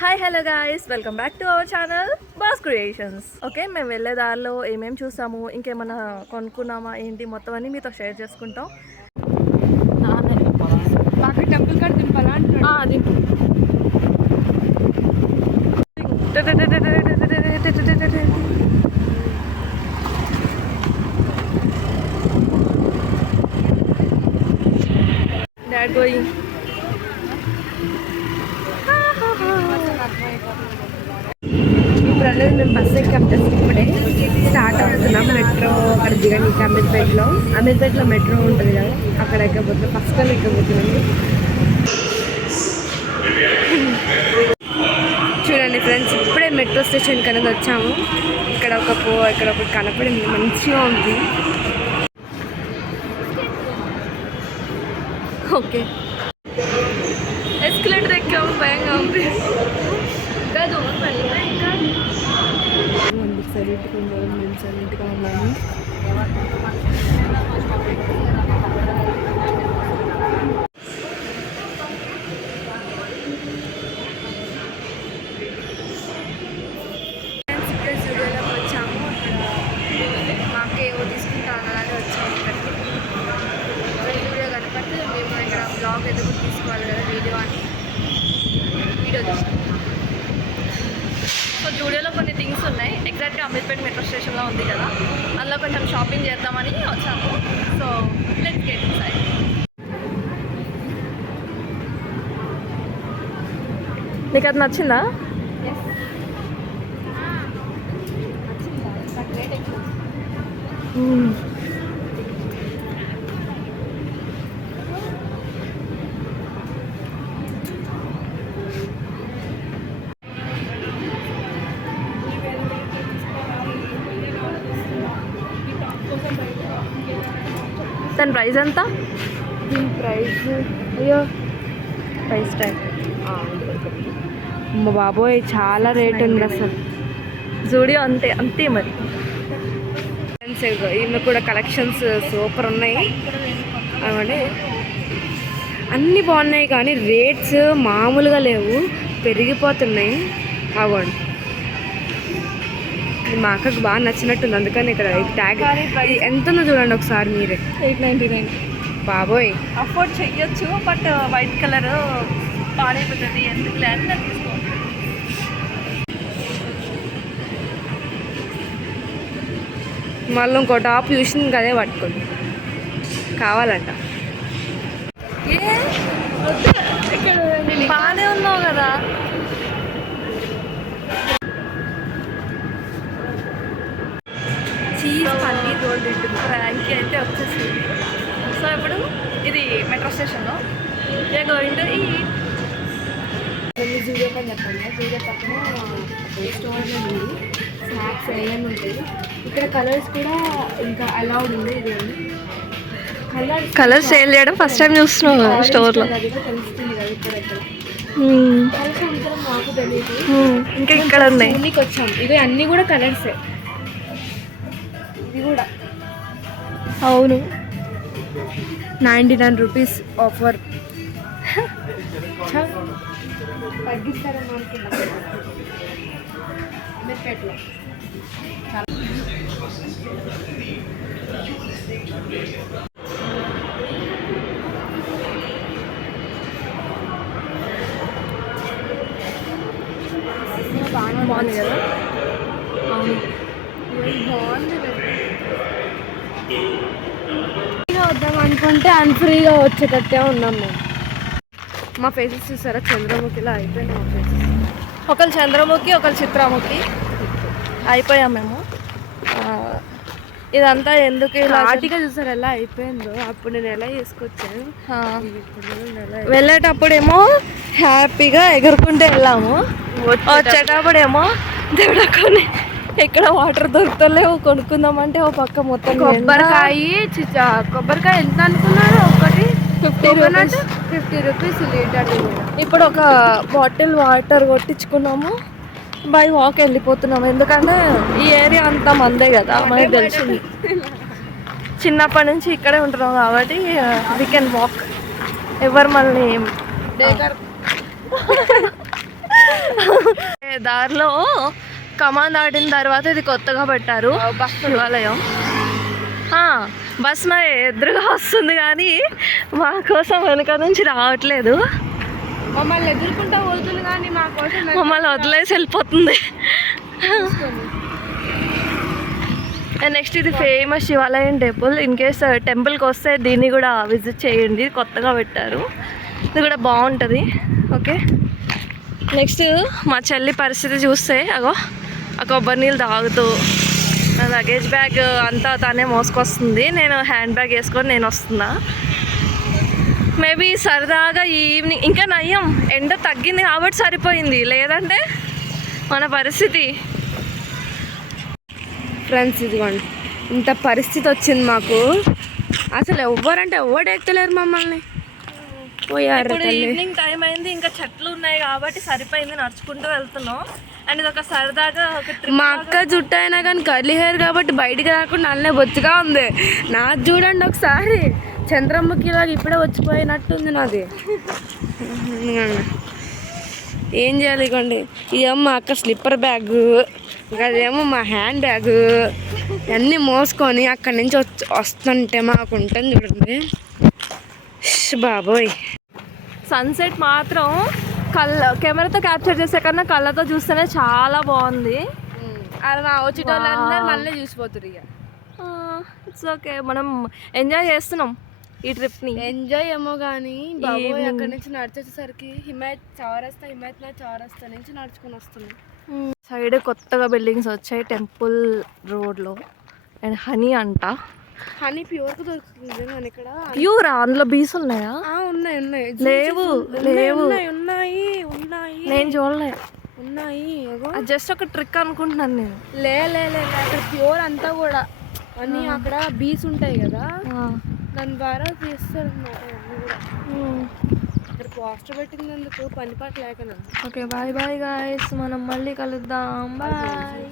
Hi hello guys, welcome back to our channel boss creations. Okay, మేము వెళ్ళే దారిలో ఏమేమి చూసాము, ఇంకేమైనా కొనుక్కున్నామా ఏంటి మొత్తం అన్ని మీతో షేర్ చేసుకుంటాం. టెంపుల్ కాడ దింపాలా డాడ్ గోయింగ్. ఇప్పుడు అనేది మేము బస్సు ఎక్కాం. జస్ట్ ఇప్పుడే స్టార్ట్ అవుతున్నాం. మెట్రో అక్కడ దిగడానికి అమీర్పేటలో మెట్రో ఉంటుంది కదా, అక్కడ ఎక్కబోతున్నాం. First time ఎక్కబోతున్నాము. చూడండి ఫ్రెండ్స్, ఇప్పుడే మెట్రో స్టేషన్కి అనేది వచ్చాము. ఇక్కడ ఒకటి కనపడింది, మంచిగా ఉంది. ఓకే, ఎస్కలేటర్ ఎక్కాము, భయంగా ఉంది. సైలెంట్గా ఉన్నాము, మేము సైలెంట్గా ఉన్నాము. ఇక్కడ స్టూడియోలోకి వచ్చాము. మాకే ఏవో తీసుకుంటాను అలాగే వచ్చాము. ఇక్కడికి వీడియో కనపడితే మేము ఇక్కడ బ్లాగ్ ఎదుగు తీసుకోవాలి కదా, వీడియో తీసుకుంటాం. సో జూడియోలో కొన్ని థింగ్స్ ఉన్నాయి. ఎగ్జాక్ట్గా అమీర్పేట్ మెట్రో స్టేషన్లో ఉంది కదా, అందులో కొంచెం షాపింగ్ చేద్దామని వచ్చాము. So let's get inside. నీకు అది నచ్చిందా? దాని ప్రైస్ ఎంత? దీని ప్రైస్ ప్రైస్ ట్యాగ్ బాబోయ్ చాలా రేట్ ఉంది అసలు. జూడియో అంతే మరి. ఈమె కూడా కలెక్షన్స్ సూపర్ ఉన్నాయి. అవన్నీ అన్నీ బాగున్నాయి కానీ రేట్స్ మామూలుగా లేవు, పెరిగిపోతున్నాయి. అవ్వండి, మా అక్కకు బాగా నచ్చినట్టుంది, అందుకని ఇక్కడ ట్యాగ్ ఎంతుందో చూడండి ఒకసారి మీరే. 899. బాబోయ్, అఫోర్డ్ చెయ్యొచ్చు, బట్ వైట్ కలర్ పాడైపోతుంది, ఎందుకు లేదు తీసుకోండి. మళ్ళీ ఇంకో టాప్ చూసింది కదే పట్టుకోండి, కావాలంట. బాగానే ఉన్నావు కదా. చీజ్ పన్నీర్ రోల్ ర్యాంకి అయితే వచ్చేసింది. సో ఇప్పుడు ఇది మెట్రో స్టేషన్లో గోయింగ్ ఈ జూడియో పని చెప్పండి. జూడియో పక్కన స్టోర్ ఉంది, స్నాక్స్ ఏమైనా ఉంటాయి. ఇక్కడ కలర్స్ కూడా ఇంకా అలౌడ్ ఉంది. ఇది కలర్ సేల్ చేయడం ఫస్ట్ టైం చూస్తున్నావు స్టోర్లో. తెలుస్తుంది కదా ఇక్కడెక్కడ కలర్స్ అంతా మాకు తెలియదు. ఇంకా ఇక్కడ ఉన్నాయి. ఇంటికి వచ్చాం. ఇవి అన్నీ కూడా కలర్సే. ఇది కూడా అవును, 99 రూపీస్ ఆఫర్. తగ్గిస్తారని అనుకున్నాను అమీర్పేటలో. బాగుంది కదా. అవును, బాగుంది. ఫ్రీగా వద్దాం అనుకుంటే అన్ఫ్రీగా వచ్చేటట్టే ఉన్నాం మేము. మా ఫేసెస్ చూసారా, చంద్రముఖిలో అయిపోయింది మా ఫేసెస్. ఒకళ్ళు చంద్రముఖి, ఒకళ్ళు చిత్రముఖి అయిపోయాం మేము. ఇదంతా ఎందుకు ఇలా ఆటిగా చూసారు ఎలా అయిపోయిందో. అప్పుడు నేను ఎలా చేసుకొచ్చాను, వెళ్ళేటప్పుడేమో హ్యాపీగా ఎగురుకుంటూ వెళ్ళాము, వచ్చేటప్పుడేమో దేవుడకొని ఎక్కడ వాటర్ దొరుకుతలేవు, కొనుక్కుందామంటే ఓ పక్క మొత్తం కొబ్బరికాయ ఎంత అనుకున్నాడు? ఒకటి 50 రూపీస్ లీటర్. ఇప్పుడు ఒక బాటిల్ వాటర్ కొట్టించుకున్నాము, బై వాక్ వెళ్ళిపోతున్నాము. ఎందుకంటే ఈ ఏరియా అంతా మందే కదా, మనకి తెలిసింది. చిన్నప్పటి నుంచి ఇక్కడే ఉంటున్నాం కాబట్టి వీ కెన్ వాక్. ఎవరు మనల్ని దారిలో కమాన్ దాటిన తర్వాత ఇది కొత్తగా పెట్టారు శివాలయం. బస్ మా ఎదురుగా వస్తుంది కానీ మా కోసం వెనుక నుంచి రావట్లేదు. మమ్మల్ని ఎదుర్కొంటా పోతుంది కానీ మా కోసం మమ్మల్ని వదిలేసి వెళ్ళిపోతుంది. నెక్స్ట్ ఇది ఫేమస్ శివాలయం టెంపుల్. ఇన్ కేస్ టెంపుల్కి వస్తే దీన్ని కూడా విజిట్ చేయండి, కొత్తగా పెట్టారు. ఇది కూడా బాగుంటుంది. ఓకే, నెక్స్ట్ మా చెల్లి పరిస్థితి చూస్తే అగో ఆ కొబ్బరి నీళ్ళు తాగుతూ నా లగేజ్ బ్యాగ్ అంతా తనే మోసుకొస్తుంది, నేను హ్యాండ్ బ్యాగ్ వేసుకొని నేను వస్తున్నా. మేబీ సరదాగా ఈవినింగ్ ఇంకా నయ్యం ఎండ తగ్గింది కాబట్టి సరిపోయింది, లేదంటే మన పరిస్థితి. ఫ్రెండ్స్ ఇదిగోండి ఇంత పరిస్థితి వచ్చింది మాకు. అసలు ఎవ్వరంటే ఎవరు ఎక్కలేరు మమ్మల్ని. పోయారు. ఈవినింగ్ టైం అయింది, ఇంకా చెట్లు ఉన్నాయి కాబట్టి సరిపోయింది, నడుచుకుంటూ వెళ్తున్నాం. అండ్ ఇది ఒక సరదాగా ఒక ట్రిప్. మా అక్క జుట్టు అయినా కానీ కర్లీ హెయిర్ కాబట్టి బయటికి రాకుండా అల్లే బొచ్చుగా ఉంది. నాది చూడండి ఒకసారి చంద్రముఖిలాగా ఇప్పుడే వచ్చిపోయినట్టుంది నాది. ఏం చేయాలి ఇవ్వండి. ఇదేమో మా అక్క స్లిప్పర్ బ్యాగు, ఇంకా అదేమో మా హ్యాండ్ బ్యాగు, అన్నీ మోసుకొని అక్కడి నుంచి వస్తుంటే మాకు ఉంటుంది చూడండి. బాబోయ్, సన్సెట్ మాత్రం కెమెరాతో క్యాప్చర్ చేసే కన్నా కళ్ళతో చూస్తేనే చాలా బాగుంది. అది మా వచ్చేటోళ్ళందరూ మళ్ళీ చూసిపోతురు. ఇక ఇట్స్ ఓకే, మనం ఎంజాయ్ చేస్తున్నాం ఈ ట్రిప్ని. ఎంజాయ్ ఏమో కానీ బాబోయ్ అక్కడి నుంచి నడిచేసరికి హిమాయత్ చౌరస్తా నుంచి నడుచుకొని వస్తున్నాం. సైడ్ కొత్తగా బిల్డింగ్స్ వచ్చాయి టెంపుల్ రోడ్లో. అండ్ హనీ అంట, హనీ ప్యూర్గా దొరుకుతుంది మన ఇక్కడ. ప్యూరా? అందులో బీస్ ఉన్నాయా? ఉన్నాయి ఉన్నాయి. లేవు లేవు, ఉన్నాయి ఉన్నాయి, నేను చూడలే. ఉన్నాయి. జస్ట్ ఒక ట్రిక్ అనుకుంటున్నాను నేను. లే అక్కడ ప్యూర్ అంతా కూడా అని అక్కడ బీస్ ఉంటాయి కదా, దాని ద్వారా తీస్తారు అన్నమాట. ఇక్కడ పోస్టర్ పెట్టినందుకు పని పాట లేకనా. ఓకే, బాయ్ బాయ్ గాయస్, మనం మళ్ళీ కలుద్దాం. బాయ్.